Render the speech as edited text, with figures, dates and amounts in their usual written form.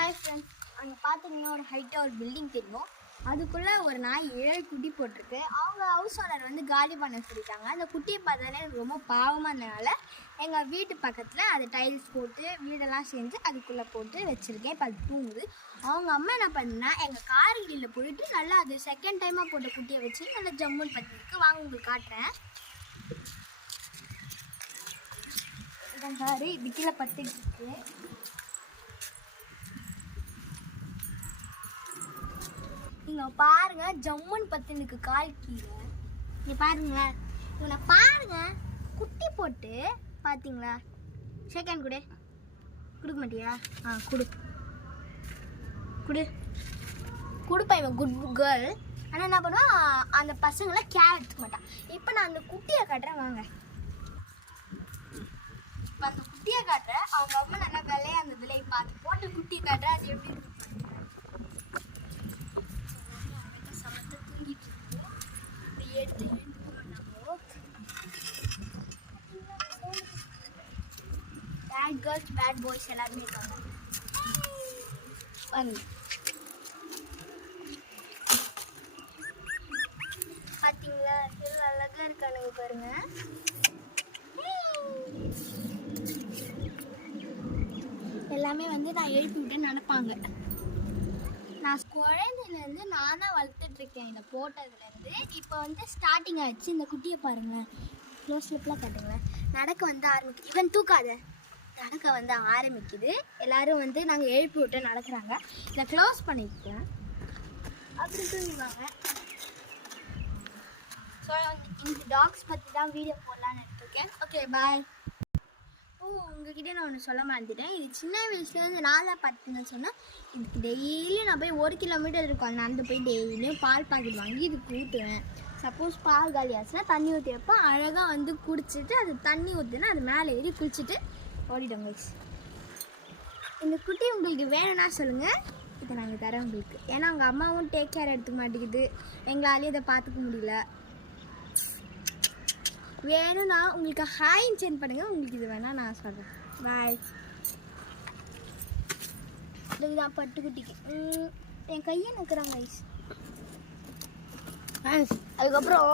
Hi friends, அங்கே பார்த்தீங்கன்னா ஒரு ஹைட்டாக ஒரு பில்டிங் தெரியும். அதுக்குள்ளே ஒரு நாய் 7 குட்டி போட்டிருக்கு. அவங்க ஹவுஸ் ஓனர் வந்து காலி பண்ண சொல்லிட்டாங்க. அந்த குட்டியை பார்த்தாலே எனக்கு ரொம்ப பாவமாக இருந்தனால எங்கள் வீட்டு பக்கத்தில் அது டைல்ஸ் போட்டு வீடெல்லாம் செஞ்சு அதுக்குள்ளே போட்டு வச்சுருக்கேன். இப்போ அது தூங்குது. அவங்க அம்மா என்ன பண்ணா, எங்கள் கார்கிரியில் போயிட்டு நல்லா அது செகண்ட் டைமாக போட்ட குட்டியை வச்சு நல்லா ஜம்முன்னு பார்த்துருக்கு. வாங்க உங்களுக்கு காட்டுறேன். இதான் சாரி இது கீழே பத்துக்கிட்டு நீங்கள் பாருங்க, ஜம்முன்னு பத்துனுக்கு கால் கீழே. நீ பாருங்க, இவனை பாருங்க, குட்டி போட்டு பார்த்தீங்களா? செகண்ட் கொடு. கொடுக்க மாட்டியா? கொடு கொடு கொடுப்பா. இவன் குட் கேர்ள். ஆனால் என்ன பண்ணுவான், அந்த பசங்களை கேர் எடுத்துக்க மாட்டான். இப்போ நான் அந்த குட்டியை காட்டுறேன் வாங்க. இப்போ அந்த குட்டியை காட்டுறேன். அவங்க அம்மா நல்லா விளையாடுறதுல இப்போ அது போட்டு குட்டியை காட்டுறேன். அது எப்படி இருக்கு? பேட் கேர்ள்ஸ் பேட் பாய்ஸ் எல்லாருமே இருக்காங்க. பார்த்தீங்களா, எவ்வளோ அழகாக இருக்கானுங்க பாருங்க. எல்லாமே வந்து நான் எழுப்பி விட்டு நடப்பாங்க. நான் குழந்தையிலேருந்து நான் தான் வளர்த்துட்ருக்கேன். இதை போட்டதுலேருந்து இப்போ வந்து ஸ்டார்டிங் ஆகிடுச்சு. இந்த குட்டியை பாருங்களேன், க்ளோஸ் லிப்லாம் காட்டுங்களேன். நடக்க வந்து ஆரம்பிக்குது. இவன் தூக்காத, நடக்க வந்து ஆரம்பிக்குது. எல்லோரும் வந்து நாங்கள் எழுப்பி விட்டு நடக்கிறாங்க. இதை க்ளோஸ் பண்ணிக்கிறேன். அப்படி தூங்குவாங்க. ஸோ இந்த டாக்ஸ் பற்றி தான் வீடியோ போடலான்னு எடுத்துருக்கேன். Okay bye. உங்ககிட்ட நான் ஒன்று சொல்ல மாட்டேன். இது சின்ன வயசுலேருந்து நான் தான் பார்த்தீங்கன்னு சொன்னால், இதுக்கு டெய்லியும் நான் போய் 1 கிலோமீட்டர் இருக்கும் நடந்து போய் டெய்லியும் பால் பாக்கெட் வாங்கி இதுக்கு ஊற்றுவேன். சப்போஸ் பால் காலி ஆச்சுன்னா தண்ணி ஊற்றி வைப்பேன். அழகாக வந்து குடிச்சிட்டு அது தண்ணி ஊற்றுனா அது மேலே ஏறி குளிச்சுட்டு ஓடிடும் கைஸ். இந்த குட்டி உங்களுக்கு வேணும்னா சொல்லுங்கள், இதை நாங்கள் தரோம் உங்களுக்கு. ஏன்னா அவங்க அம்மாவும் டேக் கேர் எடுத்துக்க மாட்டேங்குது, எங்களாலேயும் இதை பார்த்துக்க முடியல. வேணும்னா உங்களுக்கு ஹாய் சென்ட் பண்ணுங்கள். உங்களுக்கு இது வேணால் நான் சொல்கிறேன். பாய். இதுதான் பட்டுக்குட்டிக்கு என் கையை நிற்கிறாங்க ஐஸ். அதுக்கப்புறம்